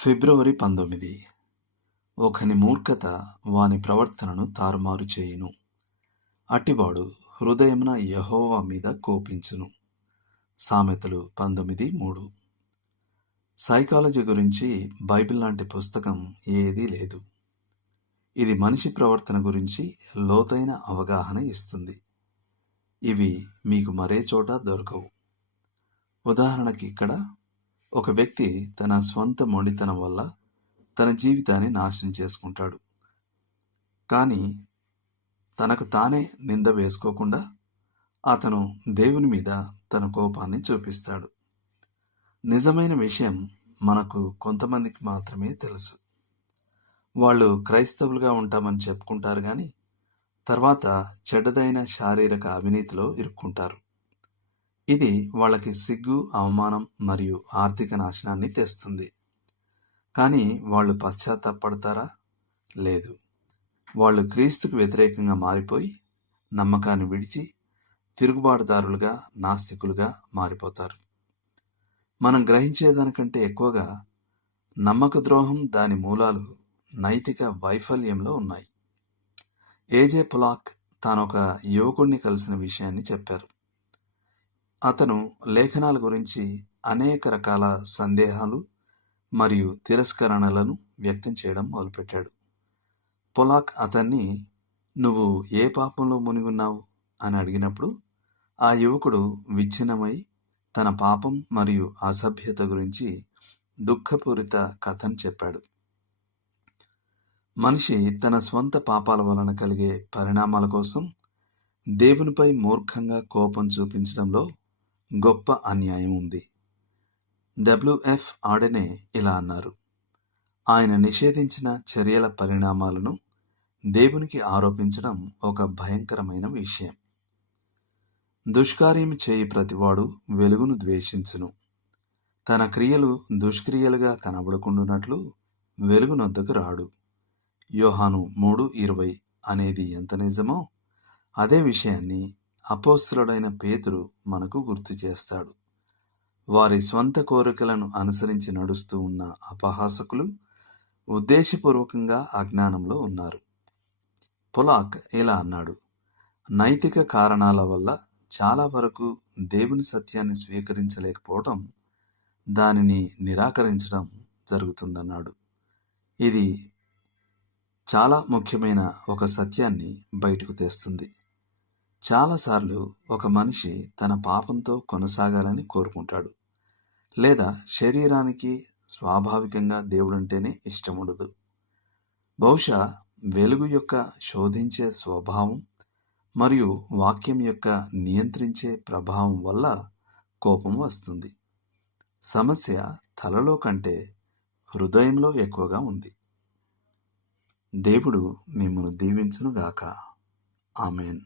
ఫిబ్రవరి 19. ఒకని మూర్ఖత వాని ప్రవర్తనను తారుమారు చేయును. అట్టివాడు హృదయమున యెహోవా మీద కోపించును. సామెతలు 19:3. సైకాలజీ గురించి బైబిల్ లాంటి పుస్తకం ఏదీ లేదు. ఇది మనిషి ప్రవర్తన గురించి లోతైన అవగాహన ఇస్తుంది. ఇవి మీకు మరే చోట దొరకవు. ఉదాహరణకి ఇక్కడ ఒక వ్యక్తి తన స్వంత మొండితనం వల్ల తన జీవితాన్ని నాశనం చేసుకుంటాడు. కానీ తనకు తానే నింద వేసుకోకుండా అతను దేవుని మీద తన కోపాన్ని చూపిస్తాడు. నిజమైన విషయం మనకు కొంతమందికి మాత్రమే తెలుసు. వాళ్ళు క్రైస్తవులుగా ఉంటామని చెప్పుకుంటారు కానీ తర్వాత చెడ్డదైన శారీరక అవినీతిలో ఇరుక్కుంటారు. ఇది వాళ్ళకి సిగ్గు, అవమానం మరియు ఆర్థిక నాశనాన్ని తెస్తుంది. కానీ వాళ్ళు పశ్చాత్తాపడతారా? లేదు. వాళ్ళు క్రీస్తుకు వ్యతిరేకంగా మారిపోయి నమ్మకాన్ని విడిచి తిరుగుబాటుదారులుగా, నాస్తికులుగా మారిపోతారు. మనం గ్రహించేదానికంటే ఎక్కువగా నమ్మక ద్రోహం, దాని మూలాలు నైతిక వైఫల్యంలో ఉన్నాయి. ఏజే పొలాక్ తానొక యువకుడిని కలిసిన విషయాన్ని చెప్పారు. అతను లేఖనాల గురించి అనేక రకాల సందేహాలు మరియు తిరస్కరణలను వ్యక్తం చేయడం మొదలుపెట్టాడు. పొలాక్ అతన్ని "నువ్వు ఏ పాపంలో మునిగున్నావు?" అని అడిగినప్పుడు ఆ యువకుడు విచ్ఛిన్నమై తన పాపం మరియు అసభ్యత గురించి దుఃఖపూరిత కథను చెప్పాడు. మనిషి తన స్వంత పాపాల వలన కలిగే పరిణామాల కోసం దేవునిపై మూర్ఖంగా కోపం చూపించడంలో గొప్ప అన్యాయం ఉంది. WF ఆడెనే ఇలా అన్నారు: ఆయన నిషేధించిన చర్యల పరిణామాలను దేవునికి ఆరోపించడం ఒక భయంకరమైన విషయం. దుష్కార్యం చేయి ప్రతివాడు వెలుగును ద్వేషించును. తన క్రియలు దుష్క్రియలుగా కనబడకుండునట్లు వెలుగునొద్దకు రాడు. యోహాను 3:20 అనేది ఎంత నిజమో అదే విషయాన్ని అపోస్తలుడైన పేతురు మనకు గుర్తు చేస్తాడు. వారి స్వంత కోరికలను అనుసరించి నడుస్తూ ఉన్న అపహాసకులు ఉద్దేశపూర్వకంగా అజ్ఞానంలో ఉన్నారు. పొలాక్ ఇలా అన్నాడు: నైతిక కారణాల వల్ల చాలా వరకు దేవుని సత్యాన్ని స్వీకరించలేకపోవటం, దానిని నిరాకరించడం జరుగుతుందన్నాడు. ఇది చాలా ముఖ్యమైన ఒక సత్యాన్ని బయటకు తెస్తుంది. చాలాసార్లు ఒక మనిషి తన పాపంతో కొనసాగాలని కోరుకుంటాడు, లేదా శరీరానికి స్వాభావికంగా దేవుడంటేనే ఇష్టం ఉండదు. బహుశా వెలుగు యొక్క శోధించే స్వభావం మరియు వాక్యం యొక్క నియంత్రించే ప్రభావం వల్ల కోపం వస్తుంది. సమస్య తలలో కంటే హృదయంలో ఎక్కువగా ఉంది. దేవుడు మిమ్మును దీవించునుగాక. ఆమేన్.